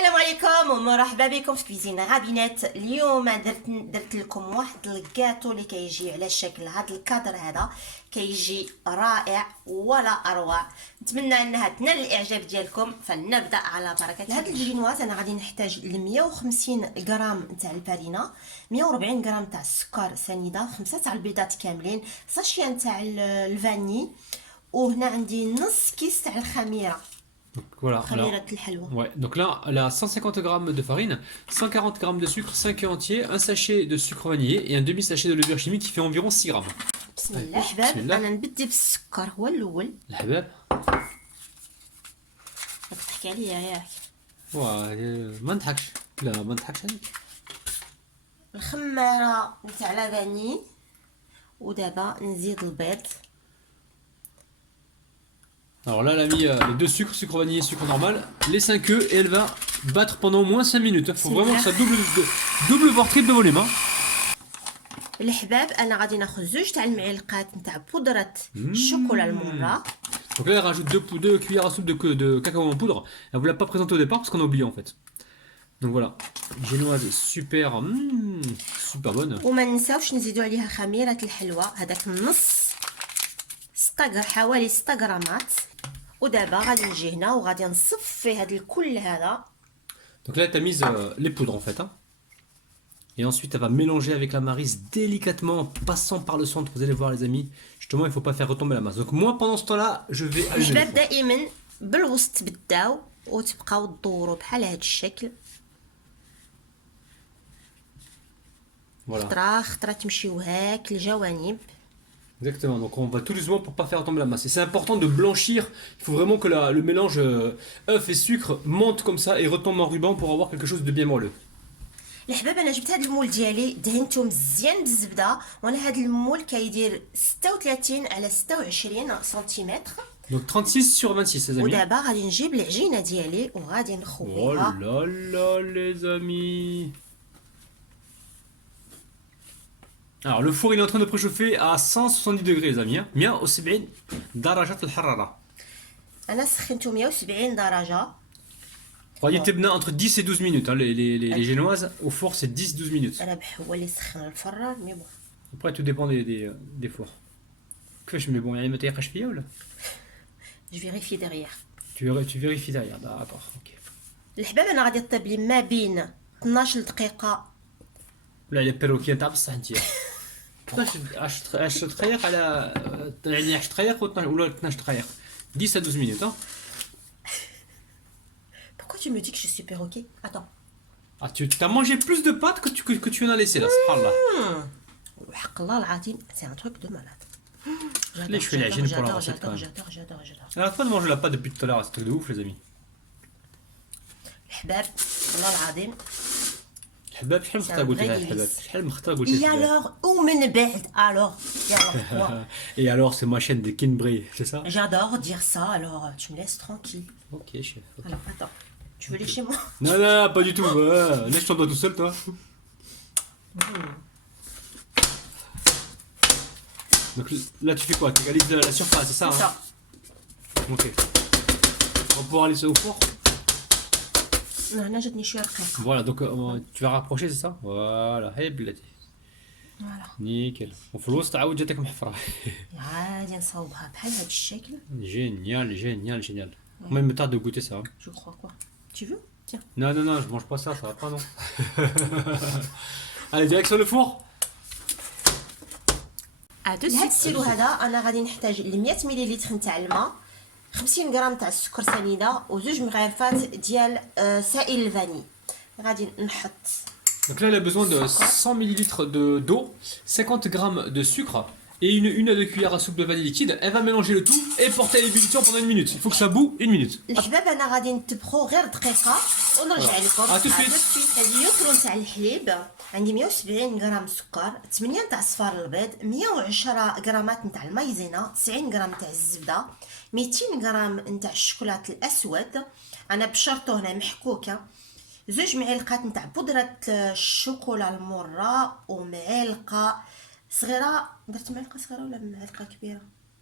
السلام عليكم ومرحبا بكم في كويزين غابينات. اليوم درت لكم واحد الكاطو اللي كيجي على شكل هذا الكادر. هذا كيجي رائع ولا اروع. نتمنى انها تنال الاعجاب ديالكم. فلنبدا على بركه الله. هاد الجينواز انا غادي نحتاج ل 150 غرام تاع الفارينه، 140 غرام تاع السكر سنيده، 5 تاع البيضات كاملين، ساشيه تاع الفاني، وهنا عندي نص كيس تاع الخميره. Donc voilà, ouais, donc là, elle a 150 g de farine, 140 g de sucre, 5 œufs entiers, un sachet de sucre vanillé et un demi-sachet de levure chimique qui fait environ 6 grammes. بسم الله حباب. انا نبدي بالسكر هو الاول. الحباب تحكي عليا ياك؟ ما نضحكش. لا ما نضحكش عليك. الخماره نتاع لافاني، ودابا نزيد البيض. Alors là, elle a mis les deux sucres, sucre vanillé, sucre normal, les 5 œufs, et elle va battre pendant au moins 5 minutes. Il faut vraiment que ça double voire triple volume. Hein. الحباب انا غادي ناخذ 2 تاع المعلقات نتاع بودره الشوكولا المره. Donc là, elle rajoute 2 cuillères à soupe de cacao en poudre. Elle vous l'a pas présenté au départ parce qu'on a oublié en fait. Donc voilà, génoise super super bonne. وما ننساوش نزيدوا عليها خميره الحلوى، هذاك النص 6 حوالي 6 غرامات. ودابا غادي نجي هنا وغادي نصفي هذا الكل هذا. Donc là, tu as mis les poudres en fait. Hein. Et ensuite, elle va mélanger avec la maryse délicatement en passant par le centre. Vous allez voir les amis, justement, il ne faut pas faire retomber la masse. Donc moi, pendant ce temps-là, je vais allumer le four. دائما بالوسط تبداو وتبقاو تدوروا بحال هذا الشكل. Voilà. خطره تمشيو هاك الجوانب. Exactement, donc on va tout doucement pour pas faire retomber la masse. Et c'est important de blanchir, il faut vraiment que le mélange œuf et sucre monte comme ça et retombe en ruban pour avoir quelque chose de bien moelleux. الحباب انا جبت هذا المول ديالي دهنته مزيان بالزبده، وانا هذا المول كيدير 36 على 26 سنتيمتر. Donc 36 sur 26 les amis. ودابا غادي نجيب العجينه ديالي وغادي نخويها. Oh là là les amis. Alors le four il est en train de préchauffer à 170 degrés les amis. 170 درجة الحرارة. أنا سخنته 170 درجة. غادي تبنا entre 10 et 12 minutes. Hein. Les génoises au four c'est 10-12 minutes. رابح هو اللي سخن الفران مي بون. Après tout dépend des fours. كيفاش مي بون يعني ما تيقاش فيا ولا؟ Je vérifie derrière. Tu vérifies derrière. D'accord. OK. الحباب أنا غادي طيب لي ما بين 12 دقيقة. لا يا بيروكي نتاع بصح انت. عشر دقائق على يعني 10 دقائق ولا 12 دقائق 10 à 12 minutes hein. Pourquoi tu me dis que je suis perroquet? Attends. Ah tu as mangé plus de pâtes que tu en as laissé là, subhanallah. وحق الله العظيم c'est un truc de malade. Je fais la gêne pour la recette quand même. j'adore. Arrête pas de manger la pâte depuis tout à l'heure, c'est un truc de ouf les amis. الحباب والله العظيم. الحباب شحال مخطره قلت لها الحباب شحال مخطره قلت لها. Et alors ومن بعد alors. Et alors c'est ma chaîne de Kinbri, c'est ça? J'adore dire ça, alors tu me laisses tranquille. Ok chef. Okay. Alors attends, tu veux les chez moi? Non non pas du tout, laisse-toi pas tout seul toi. Donc là tu fais quoi? Tu égalises la surface, c'est ça? C'est ça. Ok. On va pouvoir aller au four. هنا جاتني شويه رقيقه. Voilà, donc tu vas rapprocher, c'est ça? Voilà, هاي بلاتي. فوالا. نيكل. وفي الوسط عاود جاتك محفرة. عادي نصاوبها بحال هاد الشكل. Génial, génial, génial. Moi, il me tarde de goûter ça. Je crois quoi. Tu veux? Tiens. Non, non, non, je mange pas ça, ça va pas, non. Allez, direction le four. لهاد السيلو هذا انا غادي نحتاج ل 100 مليلتر نتاع الماء، 50 غرام تاع السكر سنيده، وزوج مغرفات ديال سائل الفاني. غادي نحط. Donc là, elle a besoin de 100 ml d'eau, 50 g de sucre et une à 2 cuillères à soupe de vanille liquide. Elle va mélanger le tout et porter à l'ébullition pendant 1 minute. Il faut que ça boue 1 minute. الحباب انا غادي نتبخو غير دقيقه ونرجع لكم. tout de suite. هذه يوترو تاع الحليب، عندي 170 غرام سكر، 8 تاع صفار البيض، 110 غرامات نتاع المايزينا، 90 غرام تاع الزبده، 200 غرام نتاع الشوكولاط الاسود، انا بشرطو هنا محكوكه، 2 معلقات نتاع بودره الشوكولا المره، ومعلقه صغيره. درت معلقه صغيره ولا معلقه كبيره؟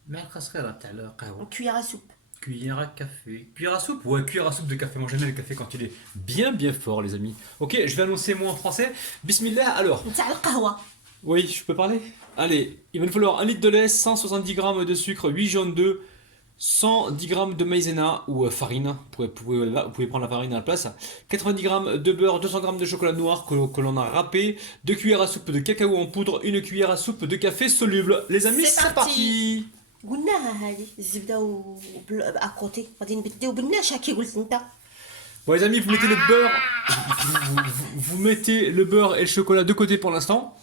معلقة صغيرة تاع القهوة. كويغ سوب. Cuillère à café. Cuillère à soupe? Ouais, cuillère à soupe de café. Moi j'aime bien le café quand il est bien fort, les amis. Ok, je vais annoncer moi en français. Bismillah, alors. نتاع القهوه. Oui, je peux parler? Allez, il va nous falloir 1 litre de lait, 170 grammes de sucre, 8 jaunes d'œufs, 110 grammes de maïzena ou farine. Vous pouvez prendre la farine à la place. 90 grammes de beurre, 200 grammes de chocolat noir que l'on a râpé, 2 cuillères à soupe de cacao en poudre, 1 cuillère à soupe de café soluble. Les amis, C'est c'est parti! قلناها هذه الزبده اكوتي غادي نبداو بالنشا كي قلت انت. Bon les amis, vous mettez le beurre, vous mettez le beurre et le chocolat de côté pour l'instant.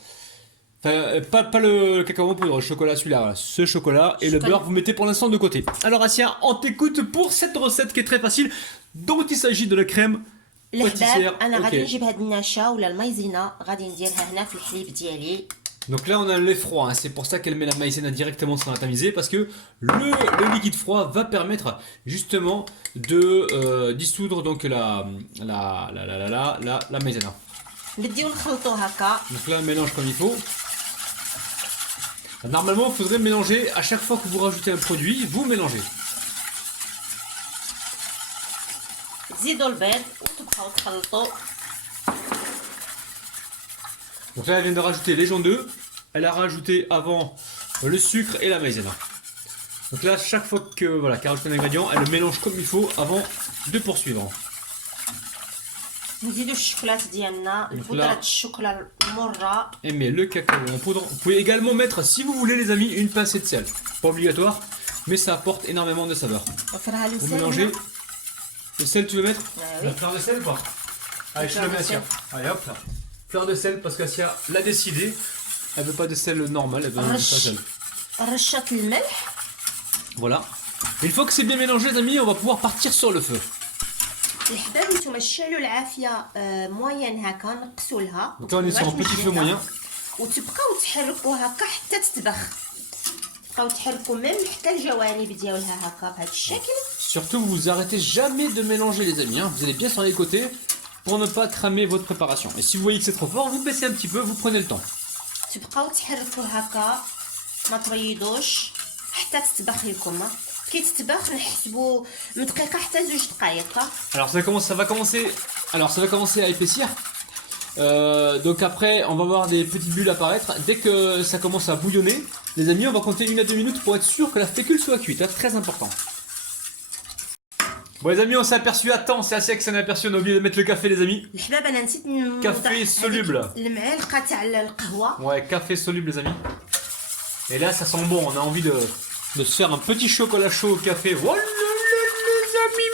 Enfin, pas le cacao en poudre, le chocolat celui-là, voilà. Ce chocolat et le beurre vous mettez pour l'instant de côté. Alors Asia, on t'écoute pour cette recette qui est très facile, dont il s'agit de la crème pâtissière. الحباب انا غادي Ok. نجيب هاد النشا ولا المايزينا غادي نديرها هنا في الحليب ديالي. Donc là on a le lait froid, hein. C'est pour ça qu'elle met la maïzena directement sur la tamisée, parce que le liquide froid va permettre justement de dissoudre donc la maïzena. نبداو نخلطو هكا. Donc là, on mélange comme il faut. Normalement, il faudrait mélanger à chaque fois que vous rajoutez un produit, vous mélangez. تزيدوا البيض وتبقاو تخلطوا. Donc là, elle vient de rajouter les jaunes d'œufs. Elle a rajouté avant le sucre et la maïzena. Donc là, chaque fois que voilà, qu'elle rajoute un ingrédient, elle le mélange comme il faut avant de poursuivre. نزيدوا الشوكولات ديالنا البودره الشوكولا المره. Et mais le cacao en poudre. Vous pouvez également mettre, si vous voulez les amis, une pincée de sel. Pas obligatoire, mais ça apporte énormément de saveur. وفرها Vous السل. mélangez. Le sel, tu veux mettre? oui. La fleur de sel ou pas? Allez, je le mets Asia. Allez hop là. Fleur de sel parce qu'Asia l'a décidé. Elle veut pas de sel normal, elle veut du sel. رشه الملح. Voilà. Une fois que c'est bien mélangé les amis, on va pouvoir partir sur le feu. الحباب نتوما شعلوا العافيه موين هكا نقصوا لها. Donc là on est sur un petit feu moyen. وتبقاو تحركوا هكا حتى تتبخ. تبقاو تحركوا ميم حتى الجوانب ديالها هكا بهذا الشكل. Surtout vous arrêtez jamais de mélanger les amis, hein. Vous allez bien sur les côtés pour ne pas cramer votre préparation. Et si vous voyez que c'est trop fort, vous baissez un petit peu, vous prenez le temps. تبقاو تحركوا هكا ما تريضوش حتى تتبخ لكم. كي تتبخ نحسبوا من دقيقه حتى 2 دقائق. Alors ça va commencer à épaissir. Donc après on va voir des petites bulles apparaître. Dès que ça commence à bouillonner, les amis, on va compter 1 à 2 minutes pour être sûr que la fécule soit cuite, hein, très important. Bon les amis, on s'est aperçu à temps, c'est assez que ça s'en est aperçu, on a oublié de mettre le café les amis. الحباب انا نسيت Café soluble. المعلقه تاع القهوه. Ouais, café soluble les amis. Et là ça sent bon, on a envie de se faire un petit chocolat chaud au café. Oh là là, les amis,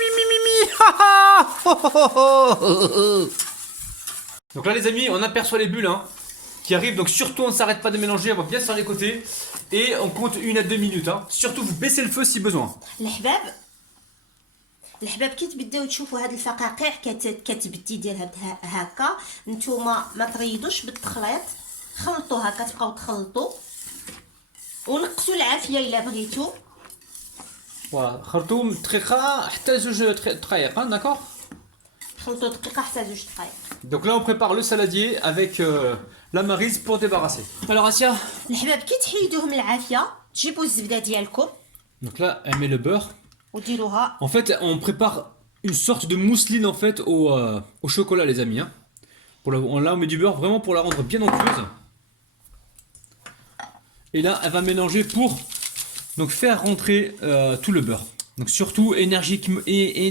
Donc là les amis, on aperçoit les bulles hein, qui arrivent, donc surtout on ne s'arrête pas de mélanger, on va bien sur les côtés et on compte 1 à 2 minutes. Hein. Surtout vous baissez le feu si besoin. الحباب كي تبداو تشوفوا هاد الفقاقيع كتبدي ديالها هكا نتوما ما تريضوش بالتخليط. خلطوا هكا تبقاو تخلطوا ونقصوا العافيه الا بغيتو. Voilà, خرطوم دقيقة حتى 2 دقائق, hein, d'accord. خلطوا دقيقه حتى 2 دقائق. Donc là on prépare le saladier avec la maryse pour débarrasser. Alors Asia. الحباب كي تحيدوهم العافيه تجيبوا الزبده ديالكم. Donc là elle met le beurre. وديروها. En fait, on prépare une sorte de mousseline en fait au chocolat, les amis. Hein. Là, on met du beurre vraiment pour la rendre bien onctueuse. Et là, elle va mélanger pour donc faire rentrer tout le beurre. Donc surtout énergique et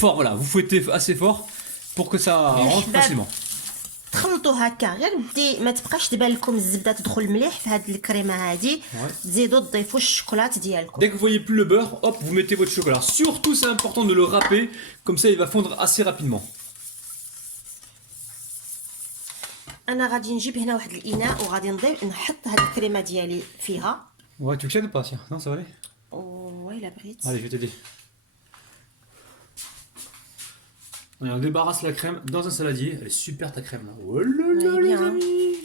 fort. Voilà, vous fouettez assez fort pour que ça rentre facilement. تخلطوا هكا غير بدي ما تبقاش تبان لكم الزبده تدخل مليح في هاد الكريمه هادي. تزيدوا تضيفوا الشوكولات ديالكم. Dès que vous voyez plus le beurre, hop, vous mettez votre chocolat. Surtout, c'est important de le râper, comme ça il va fondre assez rapidement. انا غادي نجيب هنا واحد الاناء وغادي نحط هاد الكريمه ديالي فيها. Ouais, tu le tiens ou pas, non, ça va aller. وي لا بغيت. Allez, je vais t'aider. Allez, on débarrasse la crème dans un saladier. Elle est super ta crème là. Oh là là les amis.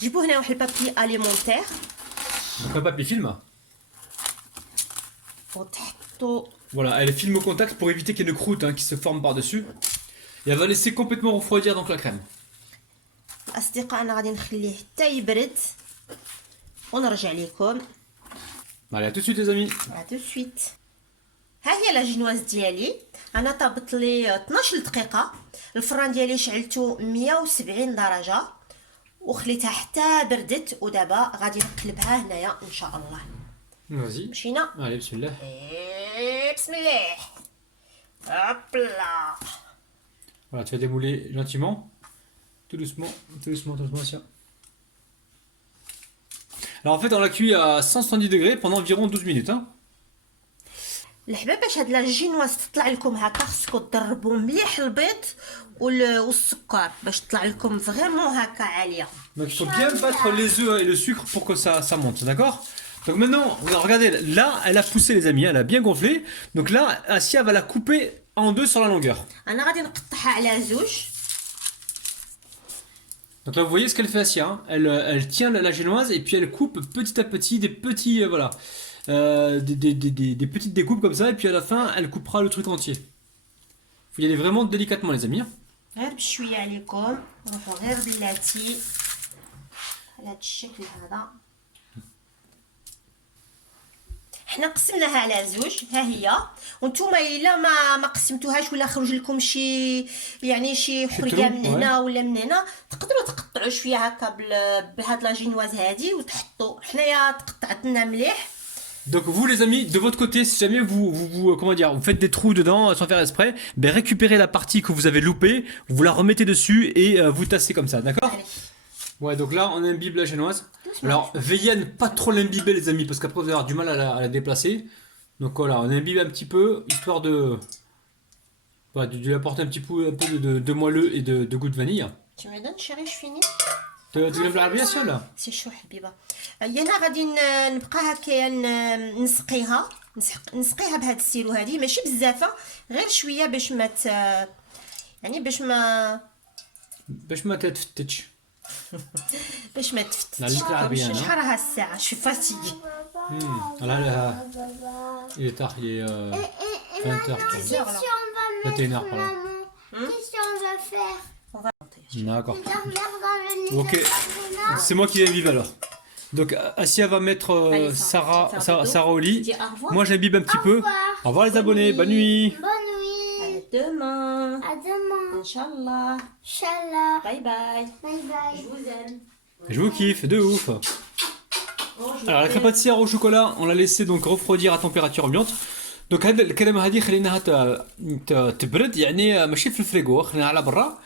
جيبوا هنا واحد البابي اليمونتير. Donc un papier film. وتحطوا. Voilà, elle est film au contact pour éviter qu'il y ait une croûte hein, qui se forme par-dessus. Et elle va laisser complètement refroidir donc la crème. الأصدقاء أنا غادي نخليه حتى يبرد ونرجع لكم. Allez, à tout de suite les amis. À tout de suite. ها هي لا جينواز ديالي. انا طابت لي 12 دقيقه. الفران ديالي شعلته 170 درجه وخليتها حتى بردت، ودابا غادي نقلبها هنايا ان شاء الله. Vas-y. مشينا. Allez, bismillah. بسم الله. هوب لا. Voilà, tu vas démouler gentiment. Tout doucement, tout doucement, tout doucement, tiens. Alors en fait, on l'a cuit à 170 degrés pendant environ 12 minutes. Hein. الحباب باش هاد لا جينواز تطلع لكم هكا خصكم تضربوا مليح البيض والسكر باش تطلع لكم فريمون هكا عاليه. Donc il faut bien battre les œufs et le sucre pour que ça monte, d'accord? Donc maintenant, regardez, là, elle a poussé les amis, elle a bien gonflé. Donc là, Asia va la couper en deux sur la longueur. انا غادي نقطعها على زوج. Donc là, vous voyez ce qu'elle fait Asia, hein. Elle tient la génoise et puis elle coupe petit à petit des petits, voilà, des petites découpes comme ça. Et puis à la fin, elle coupera le truc entier. Il faut y aller vraiment délicatement les amis. غير بشويه عليكم، روحوا غير بلاتي على هاد الشكل هذا. حنا قسمناها على زوج، ها هي. وانتوما الا ما قسمتوهاش ولا خرج لكم شي يعني شي حريه من هنا ولا من هنا، تقدروا تقطعوا شويه هكا بهاد لا جينواز هادي وتحطوا. حنايا تقطعت لنا مليح. Donc vous les amis, de votre côté, si jamais comment dire, vous faites des trous dedans sans faire exprès, ben récupérez la partie que vous avez loupée, vous la remettez dessus et vous tassez comme ça, d'accord? Ouais, donc là on imbibe la génoise. Alors veillez à ne pas trop l'imbiber les amis, parce qu'après vous allez avoir du mal à la déplacer. Donc voilà, on imbibe un petit peu, histoire de lui apporter un peu de moelleux et de goût de vanille. Tu me donnes chérie, je finis. تقلب العربية سهلة. سي شو حبيبه. انا غادي نبقى هكايا نسقيها بهاد السيرو هادي، ماشي بزاف، غير شويه باش ما يعني باش ما تفتتش. باش ما تفتتش. نعلمك العربية. شحال راها الساعه؟ شو فاتيغي. Là, il est tard, il est 20h. 21h, pardon. Qu'est-ce qu'on va faire? D'accord. Regarde, Ok, c'est moi qui vais vivre alors. Donc Asia va mettre Sarah au lit. Dis au revoir. Moi j'imbibe un petit peu. Au revoir les abonnés, bonne nuit. Bonne nuit. À demain. À demain. Inch'Allah. Inch'Allah. Bye bye. Bye bye. Je vous aime. Je vous kiffe, de ouf. Alors la crêpe pâtissière au chocolat, on l'a laissé donc refroidir à température ambiante. Donc هذا الكلام هذه خليناها تبرد يعني ماشي في الفريغو، خليناها على برا.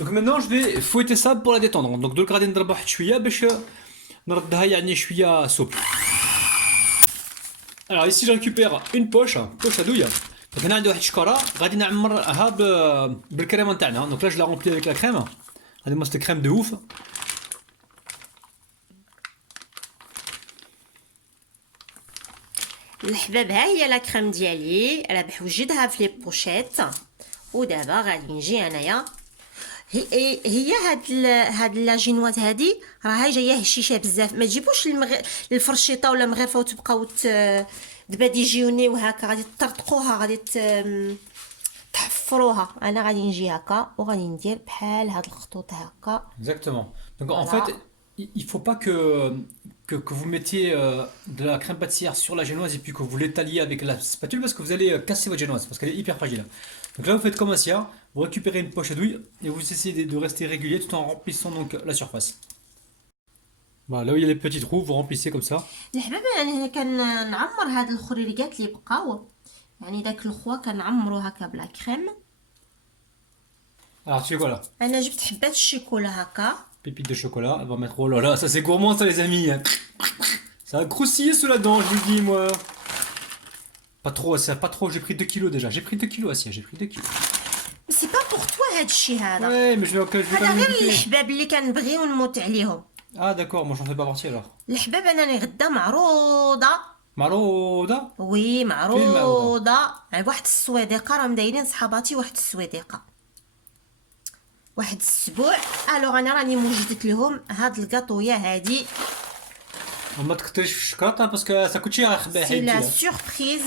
Donc maintenant je vais fouetter ça pour la détendre. Donc دوك غادي نضربها واحد شويه باش نردها يعني شويه souple. Alors ici je récupère une poche à douille. Donc هنا عندي واحد الشكاره غادي نعمرها بالكريمه نتاعنا. Donc là je la remplis avec la crème. هذه ماست crème de ouf. الحباب ها هي لا كريم ديالي، راه بحوجدها في لي بوشيت. ودابا غادي نجي انايا هي هاد لا جينواز هادي راها جايه هشيشه بزاف. ما تجيبوش الفرشيطه ولا مغرفه وتبقاو تباديجيوني وهكا، غادي تطرطقوها، غادي تحفروها. انا غادي نجي هكا وغادي ندير بحال هاد الخطوط هكا. Exactement. Donc en Voilà. fait, il faut pas que vous mettiez de la crème pâtissière sur la génoise et puis que vous l'étaliez avec la spatule parce que vous allez casser votre génoise parce qu'elle est hyper fragile. Donc là vous faites comme Asia, vous récupérez une poche à douille et vous essayez de rester régulier tout en remplissant donc la surface. Voilà, là où il y a les petits trous, vous remplissez comme ça. الحباب يعني كنعمر هاد الخريريقات اللي بقاو، يعني داك الخوا كنعمرو هكا بلا كريم. Alors tu fais quoi là? انا جبت حبات الشيكولا هكا. Pépite de chocolat, elle va mettre, oh là là, ça c'est gourmand ça les amis. Ça va croustiller sous la dent, je vous le dis moi. Pas trop, ça pas trop, j'ai pris 2 kilos déjà. J'ai pris 2 kilos Asia, j'ai pris 2 kilos. سي با بور توا هاد الشيء هذا. Ouais, mais je vais هذا quand même غير goûter. الحباب اللي كنبغيو نموت عليهم. Ah d'accord, moi j'en fais pas partie alors. الحباب انا غدا معروضه. Maroda. وي معروضه عند واحد السويديقه، راهم دايرين صحاباتي واحد السويديقه واحد السبوع. الوغ انا راني موجدت لهم هاد الكاطويه هادي. وما تكترش في الشوكولاته باسكو ça coûte cher à خبي سي لا حياتي. سوربريز.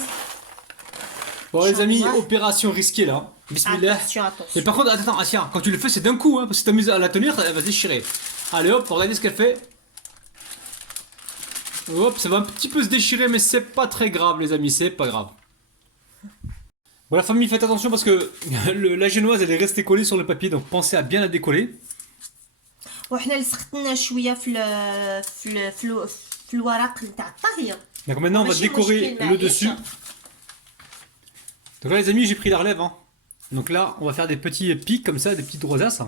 Bon les amis, Ouais. opération risquée là. Bismillah. Attention, attention. Mais par contre, attends, Asia, quand tu le fais c'est d'un coup hein, parce que si t'amuses à la tenir, elle va se déchirer. Allez hop, regardez ce qu'elle fait. Hop, ça va un petit peu se déchirer mais c'est pas très grave les amis, c'est pas grave. Bon, la famille, faites attention parce que la génoise, elle est restée collée sur le papier, donc pensez à bien la décoller. وحنا لصقتنا شويه في الورق نتاع الطهي. Donc maintenant, on va ماشي décorer مشكل، le معليش. dessus. Donc là, les amis, j'ai pris la relève. Hein. Donc là, on va faire des petits pics comme ça, des petites rosaces.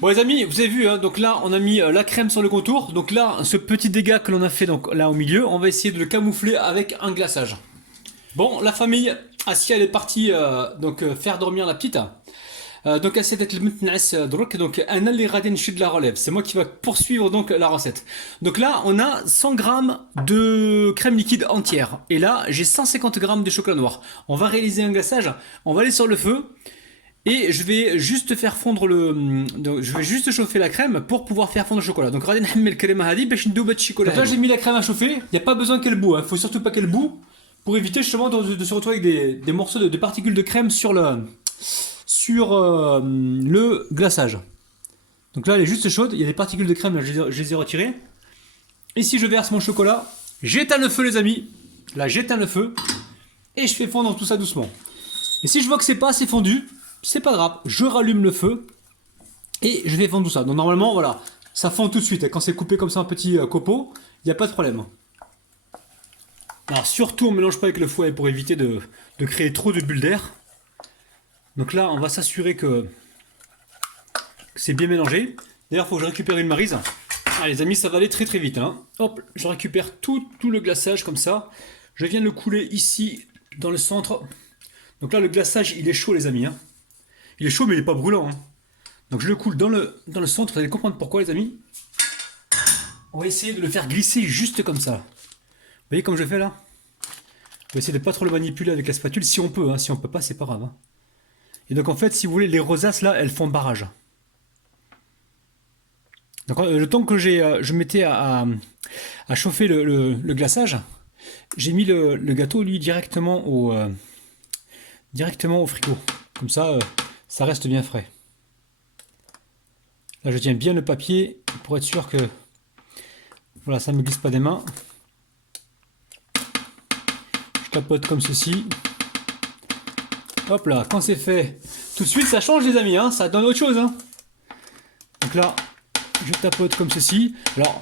Bon les amis, vous avez vu, hein, donc là on a mis la crème sur le contour. Donc là, ce petit dégât que l'on a fait donc là au milieu, on va essayer de le camoufler avec un glaçage. Bon, la famille, Asia elle est partie faire dormir la petite. Donc Asia donc Anna les radin de la relève. C'est moi qui va poursuivre donc la recette. Donc là, on a 100 grammes de crème liquide entière. Et là, j'ai 150 grammes de chocolat noir. On va réaliser un glaçage. On va aller sur le feu. Et je vais juste faire fondre je vais juste chauffer la crème pour pouvoir faire fondre le chocolat. Donc là j'ai mis la crème à chauffer. Il n'y a pas besoin qu'elle boue. Il faut surtout pas qu'elle boue pour éviter justement de se retrouver avec des morceaux de particules de crème sur le glaçage. Donc là elle est juste chaude. Il y a des particules de crème. Là, je les ai retirées. Ici je verse mon chocolat. J'éteins le feu les amis. Là j'éteins le feu et je fais fondre tout ça doucement. Et si je vois que c'est pas assez fondu, c'est pas grave, je rallume le feu et je vais fondre tout ça. Donc normalement, voilà, ça fond tout de suite. Quand c'est coupé comme ça en petits copeaux, il n'y a pas de problème. Alors surtout, on ne mélange pas avec le fouet pour éviter de créer trop de bulles d'air. Donc là, on va s'assurer que c'est bien mélangé. D'ailleurs, il faut que je récupère une maryse. Ah, les amis, ça va aller très très vite. Hein. Hop, je récupère tout le glaçage comme ça. Je viens de le couler ici, dans le centre. Donc là, le glaçage, il est chaud, les amis. Hein. Il est chaud, mais il n'est pas brûlant. Hein. Donc je le coule dans le centre. Vous allez comprendre pourquoi, les amis. On va essayer de le faire glisser juste comme ça. Vous voyez comme je fais là? On va essayer de ne pas trop le manipuler avec la spatule, si on peut. Hein. Si on ne peut pas, c'est pas grave. Hein. Et donc en fait, si vous voulez, les rosaces là, elles font barrage. Donc le temps que je mettais à chauffer le glaçage, j'ai mis le gâteau, lui, directement au frigo. Comme ça, ça reste bien frais. Là, je tiens bien le papier pour être sûr que voilà, ça ne me glisse pas des mains. Je tapote comme ceci. Hop là, quand c'est fait, tout de suite, ça change les amis, hein, ça donne autre chose. Hein. Donc là, je tapote comme ceci. Alors,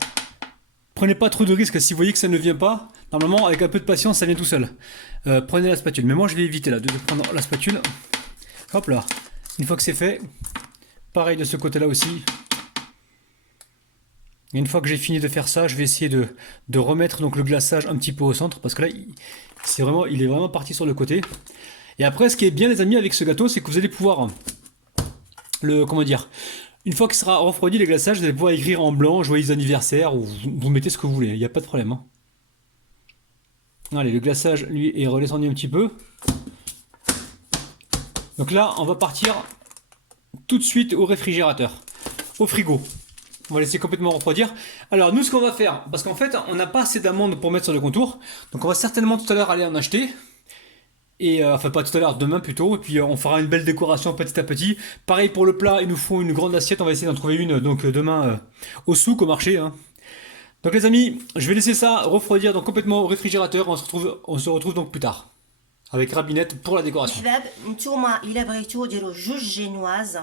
prenez pas trop de risques si vous voyez que ça ne vient pas. Normalement, avec un peu de patience, ça vient tout seul. Prenez la spatule. Mais moi, je vais éviter là de prendre la spatule. Hop là. Une fois que c'est fait, pareil de ce côté-là aussi. Et une fois que j'ai fini de faire ça, je vais essayer de remettre donc le glaçage un petit peu au centre. Parce que là, il est vraiment parti sur le côté. Et après, ce qui est bien les amis avec ce gâteau, c'est que vous allez pouvoir une fois qu'il sera refroidi, les glaçages, vous allez pouvoir écrire en blanc joyeux anniversaire ou vous mettez ce que vous voulez, il n'y a pas de problème. Hein. Allez, le glaçage lui est redescendu un petit peu. Donc là, on va partir tout de suite au réfrigérateur, au frigo. On va laisser complètement refroidir. Alors nous, ce qu'on va faire, parce qu'en fait, on n'a pas assez d'amandes pour mettre sur le contour, donc on va certainement tout à l'heure aller en acheter. Et enfin pas tout à l'heure, demain plutôt, et puis on fera une belle décoration petit à petit. Pareil pour le plat, il nous faut une grande assiette, on va essayer d'en trouver une donc demain au souk, au marché. Hein. Donc les amis, je vais laisser ça refroidir donc complètement au réfrigérateur, on se retrouve donc plus tard. Avec Rabinette pour la décoration. الحباب نتوما الا بغيتو ديروا جوج جينواز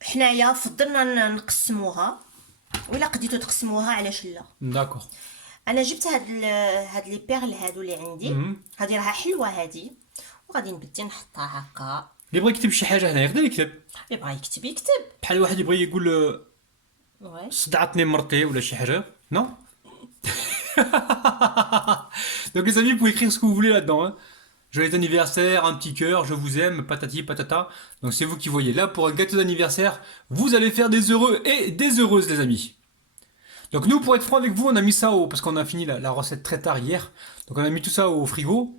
حنايا فضلنا نقسموها ولا قديتو تقسموها علاش لا. D'accord. انا جبت هاد لي بيرل هادو اللي عندي هادي راها حلوه هادي وغادي نبدي نحطها هكا. اللي بغى يكتب شي حاجه هنا يقدر يكتب. اللي بغا يكتب يكتب. بحال واحد يبغي يقول وي صدعتني مرتي ولا شي حاجه. Non. Donc les amis, vous pouvez écrire ce que vous voulez là-dedans. Hein. Joyeux anniversaire, un petit cœur, je vous aime, patati patata. Donc c'est vous qui voyez. Là, pour un gâteau d'anniversaire, vous allez faire des heureux et des heureuses, les amis. Donc nous, pour être franc avec vous, on a mis ça parce qu'on a fini la recette très tard hier. Donc on a mis tout ça au frigo.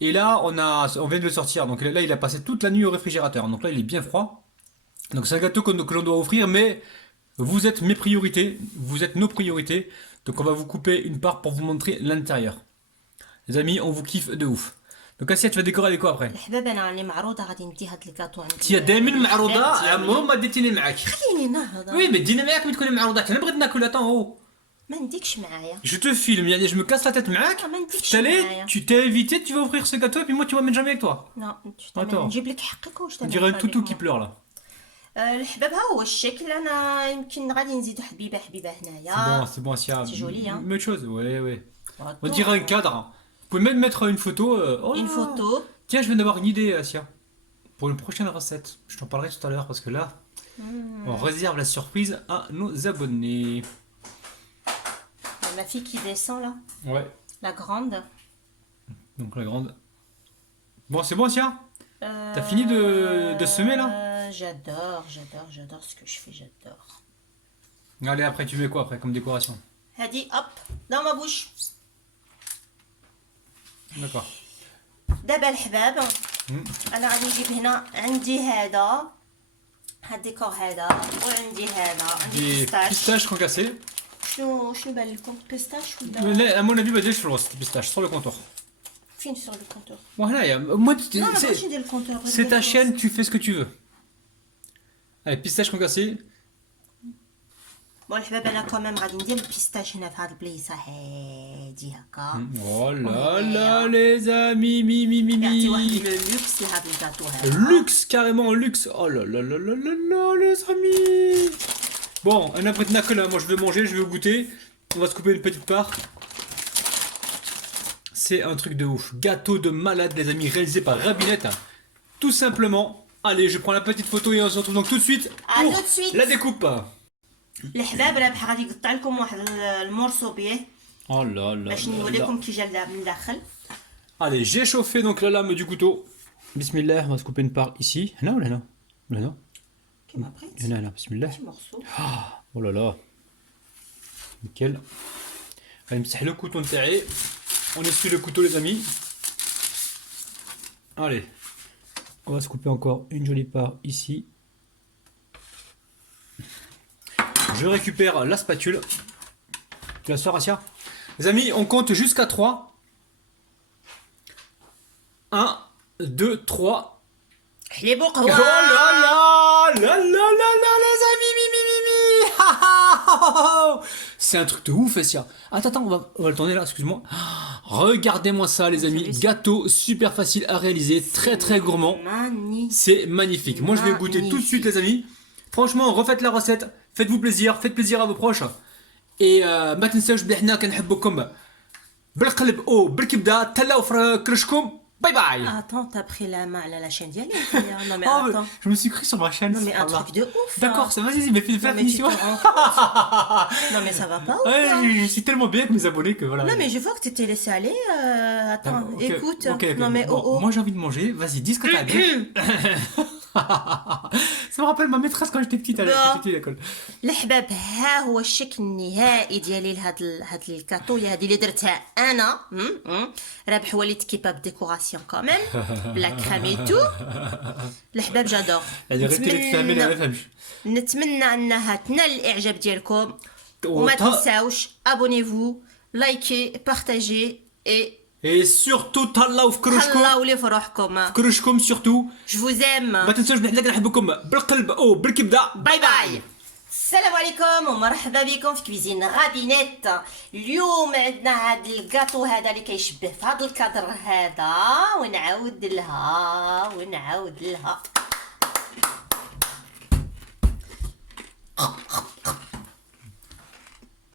Et là, on vient de le sortir. Donc là, il a passé toute la nuit au réfrigérateur. Donc là, il est bien froid. Donc c'est un gâteau que l'on doit offrir, mais vous êtes mes priorités, vous êtes nos priorités. Donc on va vous couper une part pour vous montrer l'intérieur. Les amis, on vous kiffe de ouf. Donc Assia, tu vas décorer avec quoi après? الحباب انا راني معروضه غادي ندي هاد الكاطو عندي. تي دائما معروضه عمرهم ما ديتيني معاك. خليني نهضر. وي ما دينا معاك ما تكوني معروضه. انا بغيت ناكل طون هو. ما نديكش معايا. Je te filme, يعني je me casse la tête معاك. ما نديكش T'allais, معايا. tu t'es invité, tu vas offrir ce gâteau et puis moi tu m'amènes jamais avec toi. لا Attends. نجيب لك حقك واش On dirait un toutou qui pleure là. الحباب ها هو الشكل. انا يمكن غادي نزيد حبيبه C'est bon, هنايا. c'est bon, Asia. C'est joli, hein. Même chose, ouais, ouais. On Attends. dirait un cadre. Vous pouvez même mettre une photo. Oh Une là. photo. Tiens, je viens d'avoir une idée, Asia. Pour une prochaine recette. Je t'en parlerai tout à l'heure parce que là, on réserve la surprise à nos abonnés. La fille qui descend là, Ouais. la grande. Donc la grande. Bon, c'est bon, Asia. T'as fini de semer, là? J'adore ce que je fais, j'adore. Allez, après, tu mets quoi après comme décoration? Hadi, hop, dans ma bouche. D'accord. دابا الحباب انا غادي نجيب هنا عندي هذا الديكور هذا وعندي هذا عندي Des بيستاش. pistaches concassées. شنو بان لكم بيستاش Mais ولا là, à mon avis, va sur le pistache, sur le comptoir. فين sur le compteur؟ Voilà, moi, Non, ما بغيتش ندير الكونتور. c'est ta chaîne, tu fais ce que tu veux. Allez, pistache concassées. بون الحباب انا كمان غادي ندير البيستاش هنا في هاد البليصه هادي هكا. Oh là là, les amis, mi. يعطي واحد لو لوكس لهاد الكاطو هذا. Luxe, carrément luxe. Oh là là là là là là, les amis. Bon, un après de là, moi je vais manger, je vais goûter. On va se couper une petite part. C'est un truc de ouf. Gâteau de malade, les amis, réalisé par Rabinette. Tout simplement. Allez, je prends la petite photo et on se retrouve donc tout de suite À pour tout de suite. la découpe. الحباب رابح غادي يقطع لكم واحد المورسو بيه Oh là là. باش là là. نوريكم كي جا من داخل. Allez, j'ai chauffé donc la lame du couteau. Bismillah, on va se couper une part ici. Là ou là, non? Là, non? كيما بغيت. Là, bismillah. شي مورسو. Oh là là. Nickel. Allez, نمسح le couteau نتاعي. On essuie le couteau, les amis. Allez. On va se couper encore une jolie part ici. Je récupère la spatule. Tu la sors, Asia? Les amis, on compte jusqu'à 3. 1, 2, 3. حليب Oh وقهوه. là là là, les amis, c'est un truc de ouf, Essia. Attends, on va le tourner là, excuse-moi. Regardez-moi ça, les amis. Gâteau super facile à réaliser, très très gourmand. Magnifique. C'est magnifique. Moi, je vais goûter tout de suite, les amis. Franchement, refaites la recette. Faites-vous plaisir, faites plaisir à vos proches. Et ما تنساوش بلي حنا كنحبوكم بالقلب او بالكبده. تهلاو في كرشكم. Bye bye. Attends, t'as pris la main à la chaîne d'Yali. Non mais Oh, attends. je me suis cru sur ma chaîne. Non mais un subhanallah. truc de ouf. D'accord, hein. ça vas-y, mais fais la Non mais tu te finition. rends compte. Non mais ça va pas ou Ouais, quoi? je suis tellement bien avec mes abonnés que voilà. Non mais je vois que t'étais laissé aller. Attends, Ok, écoute. ok, Non mais bon, oh oh. moi j'ai envie de manger, vas-y, dis ce que t'as à dire. Ça me rappelle ma maîtresse quand j'étais petite à l'école. الحباب ها هو الشكل النهائي ديالي لهاد الكاتويه هادي اللي درتها انا. رابح هو اللي تكيبا بديكوراسيون كوميم بلا كريم اي تو. الحباب جادور. Elle est restée les familles, elle femme. نتمنى انها تنال الاعجاب ديالكم وما تنساوش ابونيفو لايكي بارطاجي اي Et surtout, تهلاو في كروشكم. تهلاو لي في روحكم. كروشكم surtout. جو vous aime. ما تنساوش بلي حنا كنحبكم بالقلب او بالكبده. باي باي. السلام عليكم ومرحبا بكم في كويزين غابينيت. اليوم عندنا هذا الكاطو هذا اللي كيشبه في هذا الكادر هذا ونعاود لها